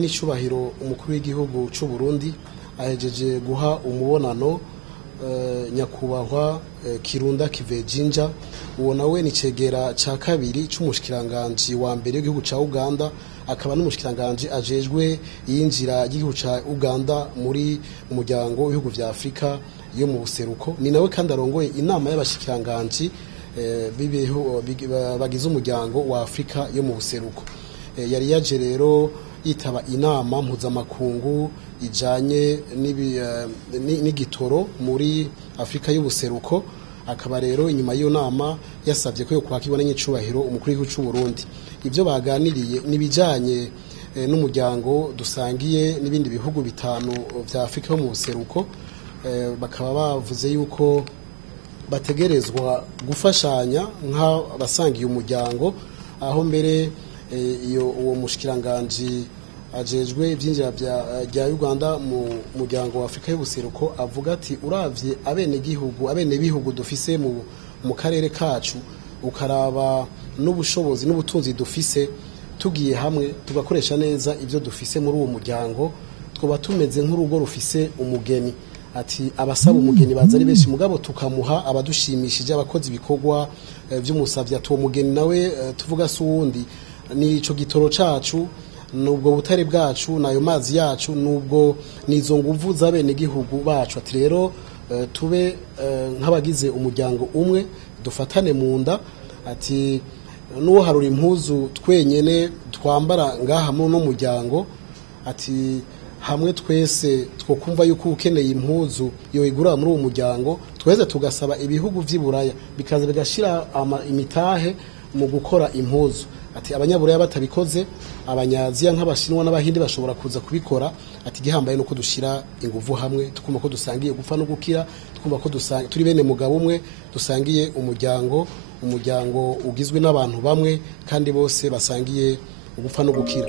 N'icubahiro umukuru w'igihugu c'u Burundi ahejeje guha umubonano nyakubahwa Kirunda Kivejinja, uwo nawe ni cegera ca kabiri c'umushikiranganje wa mbere w'igihugu ca Uganda, akaba n'umushikiranganje ajejwe yinjira y'igihugu ca Uganda muri umuryango w'ibihugu vya Afrika yo mu buseruko. Ni nawe kandi arongoye inama y'abashikiranganje bagize umuryango wa Afrika yo mu buseruko. Yari yaje rero yitaba inama mpuzamakungu ijanye n'igitoro muri Afrika y'ubuseruko, akaba rero inyuma y'iyo nama yasavye ko yo kwakirwa n'icubahiro umukuru w'igihugu c'u Burundi. Ivyo baganiriye nibijanye n'umuryango dusangiye n'ibindi bihugu bitanu vya Afrika yo mu buseruko, bakaba bavuze yuko bategerezwa gufashanya nk'abasangiye umuryango, aho mbere uwo mushikiranganje ajejwe ivyinjira vya Uganda mu muryango wa Afrika y'ubuseruko avuga ati uravye abene bihugu dufise mu karere kacu, ukaraba n'ubushobozi n'ubutunzi dufise, tugiye hamwe tugakoresha neza ivyo dufise muri uwo muryango, twoba tumeze nk'urugo rufise umugeni. Ati abasaba umugeni baza ari benshi, mugabo tukamuha abadushimishije, abakozi ibikorwa vy'umusavyi. Ati uwo mugeni nawe tuvuga si uwundi, ni ico gitoro cacu, nubwo butare bwacu, nayo mazi yacu, nubwo nizo nguvu z'abene gihugu bacu. Ati rero tube nk'abagize umuryango umwe, dufatane mu nda. Ati nuwo harura impuzu twenyene twambara ngaha muri no muryango, ati hamwe twese twokumva yuko ukeneye impuzu yo igura muri uwo muryango, tweze tugasaba ibihugu vy'Iburaya bikaza bigashira imitahe mu gukora impuzu. Ati abanyaburaya batabikoze, abanyaziya nk'abashinwa n'abahindi bashobora kuza kubikora. Ati gihambaye nuko dushira inguvu hamwe, tukumva ko dusangiye gupfa no gukira, tukumva ko turi bene mugabo umwe, dusangiye umuryango ugizwe n'abantu bamwe kandi bose basangiye gupfa no gukira.